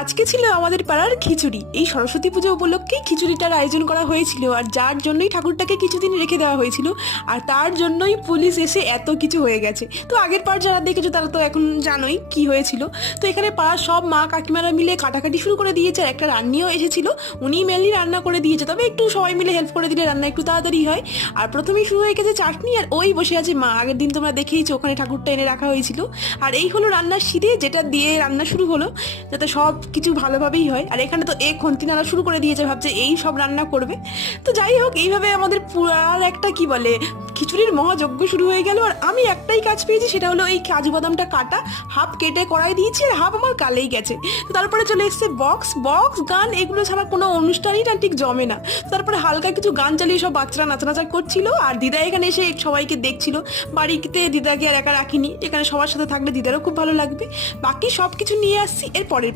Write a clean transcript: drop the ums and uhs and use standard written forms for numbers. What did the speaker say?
আজকে ছিল আমাদের পাড়ার খিচুড়ি। এই সরস্বতী পুজো উপলক্ষেই খিচুড়িটার আয়োজন করা হয়েছিল, আর যার জন্যই ঠাকুরটাকে কিছুদিন রেখে দেওয়া হয়েছিল, আর তার জন্যই পুলিশ এসে এত কিছু হয়ে গেছে। তো আগের পাড় যারা দেখেছো তারা তো এখন জানোই কি হয়েছিল। তো এখানে পাড়ার সব মা কাকিমারা মিলে কাটাকাটি শুরু করে দিয়েছে, আর একটা রান্নিও এসেছিল, উনি মেনলি রান্না করে দিয়েছে, তবে একটু সবাই মিলে হেল্প করে দিলে রান্না একটু তাড়াতাড়ি হয়। আর প্রথমেই শুরু হয়ে গেছে চাটনি, আর ওই বসে আছে মা। আগের দিন তোমরা দেখেইছো ওখানে ঠাকুরটা এনে রাখা হয়েছিল। আর এই হলো রান্নার সিঁড়ি, যেটা দিয়ে রান্না শুরু হলো, যাতে সব কিছু ভালোভাবেই হয়। আর এখানে তো খন্তি নাড়া শুরু করে দিয়েছে, ভাবছে এই সব রান্না করবে। তো যাই হোক, এইভাবে আমাদের পুরার একটা কি বলে খিচুড়ির মহাযজ্ঞ শুরু হয়ে গেল। আর আমি একটাই কাজ পেয়েছি, সেটা হলো এই কাজু বাদামটা কাটা, হাফ কেটে কড়াই দিয়েছি, আর হাফ আমার কালেই গেছে। তো তারপরে চলে এসছে বক্স বক্স গান, এগুলো ছাড়া কোনো অনুষ্ঠানই না ঠিক জমে না। তারপরে হালকা কিছু গান চালিয়ে সব বাচ্চারা নাচানাচা করছিল, আর দিদা এখানে এসে সবাইকে দেখছিল। বাড়িতে দিদাকে আর একা রাখিনি, এখানে সবার সাথে থাকলে দিদারও খুব ভালো লাগবে। বাকি সব কিছু নিয়ে আসছি এর পরের